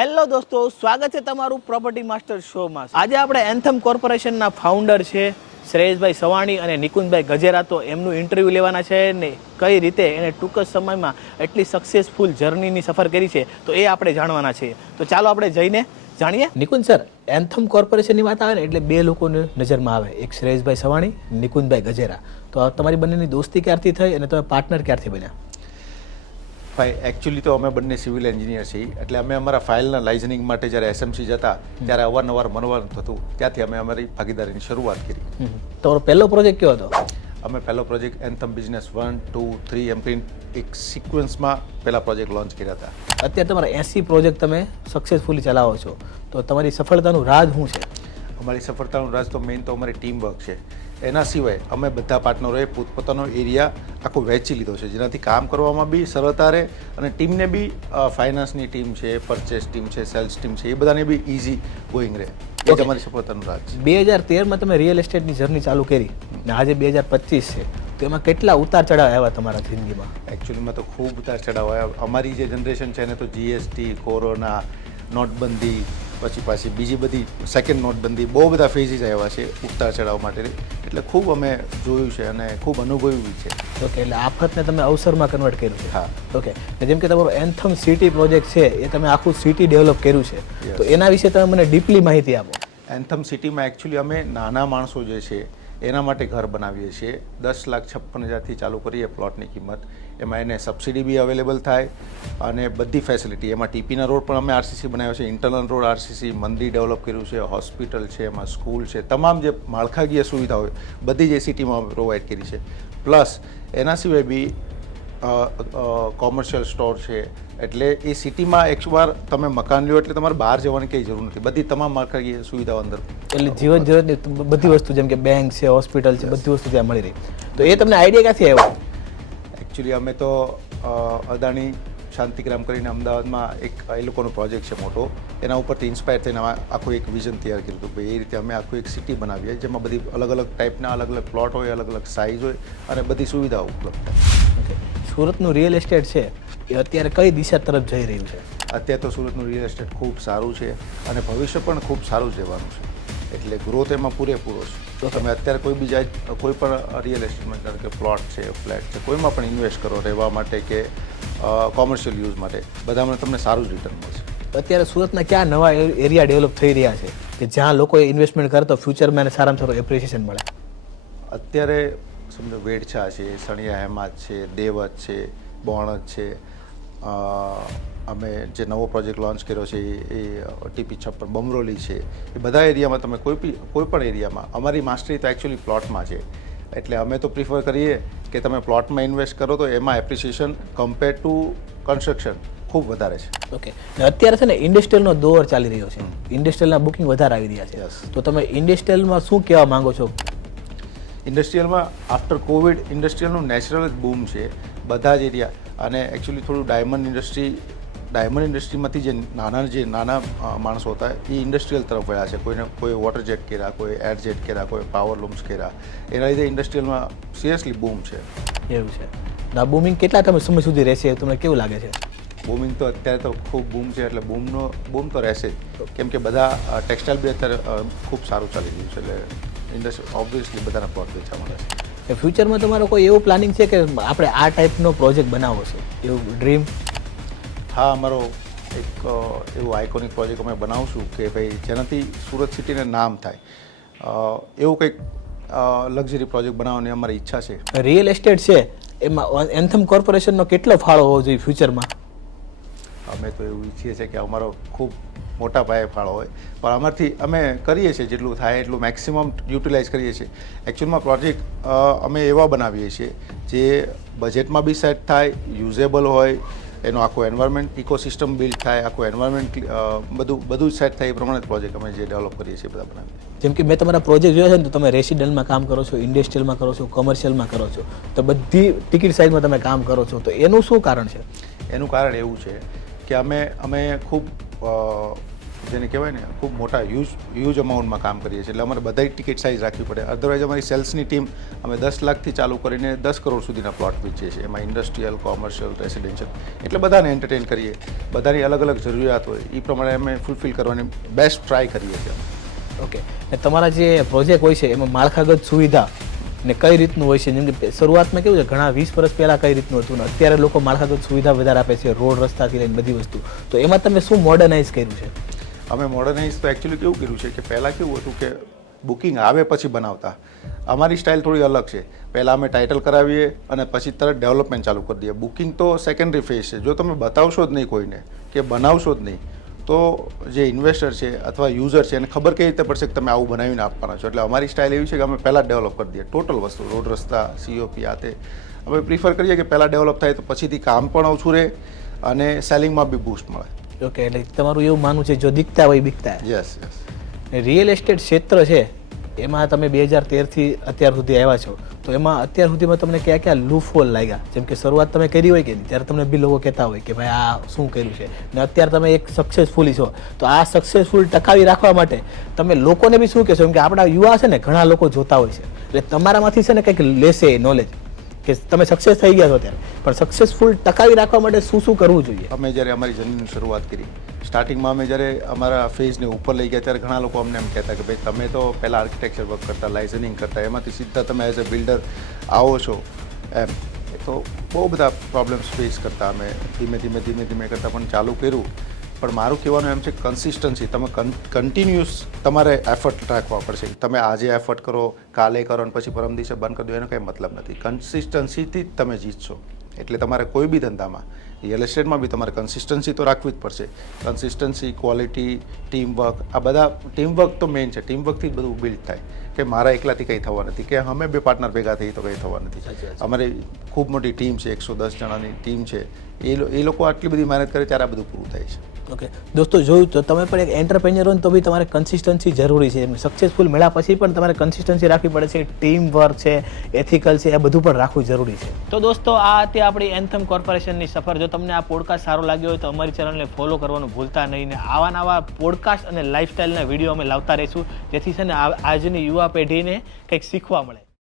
Hello દોસ્તો, સ્વાગત છે તમારું પ્રોપર્ટી માસ્ટર શોમાં. આજે આપણે એન્થમ કોર્પોરેશનના ફાઉન્ડર છે શ્રેયસભાઈ સવાણી અને નિકુંજભાઈ ગજેરા. તો એમનું ઇન્ટરવ્યૂ લેવાના છે ને કઈ રીતે એને ટૂંક જ સમયમાં એટલી સક્સેસફુલ જર્નીની સફર કરી છે તો એ આપણે જાણવાના છે. તો ચાલો આપણે જઈને જાણીએ. નિકુંજ સર, એન્થમ કોર્પોરેશનની વાત આવે ને એટલે બે લોકોને નજરમાં આવે, એક શ્રેયસભાઈ સવાણી, નિકુંજભાઈ ગજેરા. તો તમારી બંનેની દોસ્તી ક્યારથી થઈ અને તમે પાર્ટનર ક્યારથી બન્યા? ભાઈ એકચ્યુઅલી તો અમે બંને સિવિલ એન્જિનિયર છીએ, એટલે અમે અમારા ફાઇલના લાઇઝનિંગ માટે જ્યારે એસએમસી જતા ત્યારે અવારનવાર મળવાનું થતું, ત્યાંથી અમે અમારી ભાગીદારીની શરૂઆત કરી. તમારો પહેલો પ્રોજેક્ટ કયો હતો? અમે પહેલો પ્રોજેક્ટ એન્થમ બિઝનેસ 1, 2, 3 એમ કરીને એક સિક્વન્સમાં પહેલા પ્રોજેક્ટ લોન્ચ કર્યા હતા. અત્યારે તમારા 80 પ્રોજેક્ટ તમે સક્સેસફુલી ચલાવો છો, તો તમારી સફળતાનું રાજ શું છે? અમારી સફળતાનું રાજ તો મેઇન તો અમારી ટીમ વર્ક છે. એના સિવાય અમે બધા પાર્ટનરોએ પોતપોતાનો એરિયા આખો વહેંચી લીધો છે, જેનાથી કામ કરવામાં બી સરળતા રહે અને ટીમને બી ફાઇનાન્સની ટીમ છે, પરચેસ ટીમ છે, સેલ્સ ટીમ છે, એ બધાને બી ઇઝી ગોઈંગ રહે. એ જ અમારી સફળતાનું રાજ છે. 2013માં તમે રિયલ એસ્ટેટની જર્ની ચાલુ કરી ને આજે 2025 છે, તો એમાં કેટલા ઉતાર ચઢાવ આવ્યા તમારા જિંદગીમાં? એકચ્યુઅલીમાં તો ખૂબ ઉતાર ચઢાવ આવ્યા. અમારી જે જનરેશન છે એને તો જીએસટી, કોરોના, નોટબંધી, પછી પાછી બીજી બધી સેકન્ડ નોટબંધી, બહુ બધા ફેઝીસ આવ્યા છે ઉતાર ચઢાવ માટે. એટલે ખૂબ અમે જોયું છે અને ખૂબ અનુભવ્યું છે. ઓકે, એટલે આફતને તમે અવસરમાં કન્વર્ટ કર્યું છે. હા. ઓકે, જેમ કે તમારો એન્થમ સિટી પ્રોજેક્ટ છે એ તમે આખું સિટી ડેવલપ કર્યું છે, તો એના વિશે તમે મને ડીપલી માહિતી આપો. એન્થમ સિટીમાં એકચ્યુઅલી અમે નાના માણસો જે છે એના માટે ઘર બનાવીએ છીએ. 10,56,000થી ચાલુ કરીએ પ્લોટની કિંમત. એમાં એને સબસિડી બી અવેલેબલ થાય અને બધી ફેસિલિટી. એમાં ટીપીના રોડ પણ અમે આરસીસી બનાવ્યો છે, ઇન્ટરનલ રોડ આરસીસી, મંદિર ડેવલપ કર્યું છે, હોસ્પિટલ છે, એમાં સ્કૂલ છે, તમામ જે માળખાકીય સુવિધા હોય બધી જ સિટીમાં અમે પ્રોવાઈડ કરી છે. પ્લસ એના સિવાય બી કોમર્શિયલ સ્ટોર છે. એટલે એ સિટીમાં એકવાર તમે મકાન લ્યો એટલે તમારે બહાર જવાની કંઈ જરૂર નથી, બધી તમામ માળખાકીય સુવિધાઓ અંદર. એટલે જીવન જરૂરિયાતની બધી વસ્તુ, જેમ કે બેંક છે, હોસ્પિટલ છે, બધી વસ્તુ ત્યાં મળી રહી. તો એ તમને આઈડિયા ક્યાંથી આવ્યો? એકચ્યુઅલી અમે તો અદાણી શાંતિગ્રામ કરીને અમદાવાદમાં એક એ લોકોનો પ્રોજેક્ટ છે મોટો, એના ઉપરથી ઇન્સ્પાયર થઈને આખું એક વિઝન તૈયાર કર્યું હતું. એ રીતે અમે આખું એક સિટી બનાવીએ જેમાં બધી અલગ અલગ ટાઈપના અલગ અલગ પ્લોટ હોય, અલગ અલગ સાઇઝ હોય અને બધી સુવિધાઓ ઉપલબ્ધ થાય. સુરતનું રિયલ એસ્ટેટ છે એ અત્યારે કઈ દિશા તરફ જઈ રહ્યું છે? અત્યારે તો સુરતનું રિયલ એસ્ટેટ ખૂબ સારું છે અને ભવિષ્ય પણ ખૂબ સારું જ રહેવાનું છે. એટલે ગ્રોથ એમાં પૂરેપૂરો છે. તો તમે અત્યારે કોઈ બીજા કોઈ પણ રિયલ એસ્ટેટમાં, કારણ કે પ્લોટ છે, ફ્લેટ છે, કોઈમાં પણ ઇન્વેસ્ટ કરો, રહેવા માટે કે કોમર્શિયલ યુઝ માટે, બધામાં તમને સારું જ રિટર્ન મળશે. અત્યારે સુરતના ક્યાં નવા એરિયા ડેવલપ થઈ રહ્યા છે કે જ્યાં લોકોએ ઇન્વેસ્ટમેન્ટ કરે તો ફ્યુચરમાં એને સારામાં સારું એપ્રિસિએશન મળે? અત્યારે સમજો વેડછા છે, સણિયા હેમાદ છે, દેવત છે, બોણજ છે. અમે જે નવો પ્રોજેક્ટ લોન્ચ કર્યો છે એ ટીપી 56 બમરોલી છે. એ બધા એરિયામાં તમે કોઈ પણ એરિયામાં, અમારી માસ્ટરી તો એકચ્યુઅલી પ્લોટમાં છે. એટલે અમે તો પ્રિફર કરીએ કે તમે પ્લોટમાં ઇન્વેસ્ટ કરો તો એમાં એપ્રિસિએશન કમ્પેર ટુ કન્સ્ટ્રક્શન ખૂબ વધારે છે. ઓકે, અત્યારે છે ને ઇન્ડસ્ટ્રીયલનો દોર ચાલી રહ્યો છે, ઇન્ડસ્ટ્રીયલના બુકિંગ વધારે આવી રહ્યા છે. તો તમે ઇન્ડસ્ટ્રીયલમાં શું કહેવા માંગો છો? ઇન્ડસ્ટ્રીયલમાં આફ્ટર કોવિડ ઇન્ડસ્ટ્રીયલનું નેચરલ જ બૂમ છે બધા જ એરિયા. અને એકચ્યુઅલી થોડું ડાયમંડ ઇન્ડસ્ટ્રીમાંથી જે નાના માણસો હતા એ ઇન્ડસ્ટ્રીયલ તરફ ગયા છે. કોઈ વોટર જેટ કર્યા, કોઈ એર જેટ કર્યા, કોઈ પાવર લૂમ્સ કર્યા. એના લીધે ઇન્ડસ્ટ્રીયલમાં સિરિયસલી બૂમ છે. એવું છે. આ બૂમિંગ કેટલા સમય સુધી રહેશે તમને કેવું લાગે છે? બૂમિંગ તો અત્યારે તો ખૂબ બૂમ છે, એટલે બૂમ તો રહેશે જ, કેમ કે બધા ટેક્સટાઇલ બી અત્યારે ખૂબ સારું ચાલી રહ્યું છે. એટલે ઇન્ડસ્ટ્રી ઓબ્વિયસલી બધાના પ્લોટ વેચવા મળે છે. ફ્યુચરમાં તમારો કોઈ એવું પ્લાનિંગ છે કે આપણે આ ટાઈપનો પ્રોજેક્ટ બનાવવો છે, એવું ડ્રીમ? હા, અમારો એક એવું આઇકોનિક પ્રોજેક્ટ અમે બનાવશું કે ભાઈ જેનાથી સુરત સિટીને નામ થાય, એવું કંઈક લક્ઝરી પ્રોજેક્ટ બનાવવાની અમારી ઈચ્છા છે. રિયલ એસ્ટેટ છે એમાં એન્થમ કોર્પોરેશનનો કેટલો ફાળો હોવો જોઈએ ફ્યુચરમાં? અમે તો એવું ઈચ્છીએ છીએ કે અમારો ખૂબ મોટા પાયે ફાળો હોય, પણ અમારથી અમે કરીએ છીએ જેટલું થાય એટલું મેક્સિમમ યુટિલાઇઝ કરીએ છીએ. એકચ્યુઅલમાં પ્રોજેક્ટ અમે એવા બનાવીએ છીએ જે બજેટમાં બી સેટ થાય, યુઝેબલ હોય, એનો આખો એન્વાયરમેન્ટ ઇકોસિસ્ટમ બિલ્ડ થાય, આખું એન્વાયરમેન્ટ બધું જ સેટ થાય એ પ્રમાણે પ્રોજેક્ટ અમે જે ડેવલપ કરીએ છીએ બધા બનાવીએ. જેમ કે મેં તમારા પ્રોજેક્ટ જોયા છે ને, તો તમે રેસિડેન્ટમાં કામ કરો છો, ઇન્ડસ્ટ્રીયલમાં કરો છો, કોમર્શિયલમાં કરો છો, તો બધી ટિકિટ સાઇઝમાં તમે કામ કરો છો. તો એનું શું કારણ છે? એનું કારણ એવું છે કે અમે ખૂબ જેને કહેવાય ને ખૂબ મોટા હ્યુજ અમાઉન્ટમાં કામ કરીએ છીએ. એટલે અમારે બધાય ટિકિટ સાઇઝ રાખવી પડે. અધરવાઇઝ અમારી સેલ્સની ટીમ અમે 10 લાખથી ચાલુ કરીને 10 કરોડ સુધીના પ્લોટ વેચીએ છીએ. એમાં ઇન્ડસ્ટ્રીયલ, કોમર્શિયલ, રેસિડેન્શિયલ, એટલે બધાને એન્ટરટેન કરીએ. બધાની અલગ અલગ જરૂરિયાત હોય એ પ્રમાણે અમે ફૂલફિલ કરવાની બેસ્ટ ટ્રાય કરીએ છીએ. ઓકે, ને તમારા જે પ્રોજેક્ટ હોય છે એમાં માળખાગત સુવિધા ને કઈ રીતનું હોય છે? જેમ કે શરૂઆતમાં કેવું છે, ઘણા 20 વર્ષ પહેલાં કઈ રીતનું હતું ને અત્યારે લોકો માળખાગત સુવિધા વધારે આપે છે, રોડ રસ્તાથી લઈને બધી વસ્તુ. તો એમાં તમે શું મોડર્નાઇઝ કર્યું છે? અમે મોડર્નાઇઝ તો એકચ્યુઅલી કેવું કર્યું છે કે પહેલાં કેવું હતું કે બુકિંગ આવે પછી બનાવતા. અમારી સ્ટાઇલ થોડી અલગ છે. પહેલાં અમે ટાઇટલ કરાવીએ અને પછી તરત ડેવલપમેન્ટ ચાલુ કરી દઈએ. બુકિંગ તો સેકન્ડરી ફેઝ છે. જો તમે બતાવશો જ નહીં કોઈને કે બનાવશો જ નહીં તો જે ઇન્વેસ્ટર છે અથવા યુઝર છે એને ખબર કેવી રીતે પડશે કે તમે આવું બનાવીને આપવાના છો. એટલે અમારી સ્ટાઇલ એવી છે કે અમે પહેલાં ડેવલપ કરી દઈએ ટોટલ વસ્તુ, રોડ રસ્તા, COP આ તે. અમે પ્રિફર કરીએ કે પહેલાં ડેવલપ થાય તો પછીથી કામ પણ ઓછું રહે અને સેલિંગમાં બી બૂસ્ટ મળે. ઓકે, એટલે તમારું એવું માનવું છે જો દીખતા હોય બીકતા. યસ. રિયલ એસ્ટેટ ક્ષેત્ર છે એમાં તમે 2013થી અત્યાર સુધી આવ્યા છો, તો એમાં અત્યાર સુધીમાં તમને કયા કયા લૂફહોલ લાગ્યા? જેમ કે શરૂઆત તમે કરી હોય કે નહીં ત્યારે તમને બી લોકો કહેતા હોય કે ભાઈ આ શું કર્યું છે, ને અત્યારે તમે એક સક્સેસફુલી છો, તો આ સક્સેસફુલ ટકાવી રાખવા માટે તમે લોકોને બી શું કહેશો? કેમ કે આપણા યુવા છે ને ઘણા લોકો જોતા હોય છે, એટલે તમારામાંથી છે ને કંઈક લેશે નોલેજ કે તમે સક્સેસ થઈ ગયા છો ત્યારે, પણ સક્સેસફુલ ટકાવી રાખવા માટે શું શું કરવું જોઈએ? અમે જ્યારે અમારી જર્નીની શરૂઆત કરી, સ્ટાર્ટિંગમાં અમે જ્યારે અમારા ફેઝને ઉપર લઈ ગયા ત્યારે ઘણા લોકો અમને એમ કહેતા કે ભાઈ તમે તો પહેલાં આર્કિટેક્ચર વર્ક કરતા, લાઇસનિંગ કરતા, એમાંથી સીધા તમે એઝ અ બિલ્ડર આવો છો એમ. તો બહુ બધા પ્રોબ્લેમ્સ ફેસ કરતા. અમે ધીમે કરતાં પણ ચાલુ કર્યું. પણ મારું કહેવાનું એમ છે કન્સિસ્ટન્સી. તમે કન્ટિન્યુઅસ તમારે એફર્ટ રાખવા પડશે. તમે આજે એફર્ટ કરો, કાલે કરો અને પછી પરમ દિવસે બંધ કરી દો, એનો કંઈ મતલબ નથી. કન્સિસ્ટન્સીથી જ તમે જીતશો. એટલે તમારે કોઈ બી ધંધામાં, રિયલ એસ્ટેટમાં બી તમારે કન્સિસ્ટન્સી તો રાખવી જ પડશે. કન્સિસ્ટન્સી, ક્વોલિટી, ટીમવર્ક, આ બધા ટીમવર્ક તો મેઇન છે. ટીમવર્કથી જ બધું બિલ્ડ થાય. કે મારા એકલાથી કંઈ થવા નથી, કે અમે બે પાર્ટનર ભેગા થઈ તો કંઈ થવા નથી. અમારી ખૂબ મોટી ટીમ છે, 110 જણાની ટીમ છે. એ લોકો આટલી બધી મહેનત કરે ત્યારે આ બધું પૂરું થાય છે. ઓકે દોસ્તો, જોયું તો તમે પણ એક એન્ટરપ્રેન્યોર હોય તો બી તમારે કન્સિસ્ટન્સી જરૂરી છે. સક્સેસફુલ મળ્યા પછી પણ તમારે કન્સિસ્ટન્સી રાખવી પડે છે. ટીમ વર્ક છે, એથિકલ છે, એ બધું પણ રાખવું જરૂરી છે. તો દોસ્તો, આ હતી આપણી એન્થમ કોર્પોરેશનની સફર. જો તમને આ પોડકાસ્ટ સારો લાગ્યો હોય તો અમારી ચેનલને ફોલો કરવાનું ભૂલતા નહીં. ને આવા નવા પોડકાસ્ટ અને લાઇફસ્ટાઇલના વિડીયો અમે લાવતા રહીશું, જેથી છે ને આજની યુવા પેઢીને કંઈક શીખવા મળે.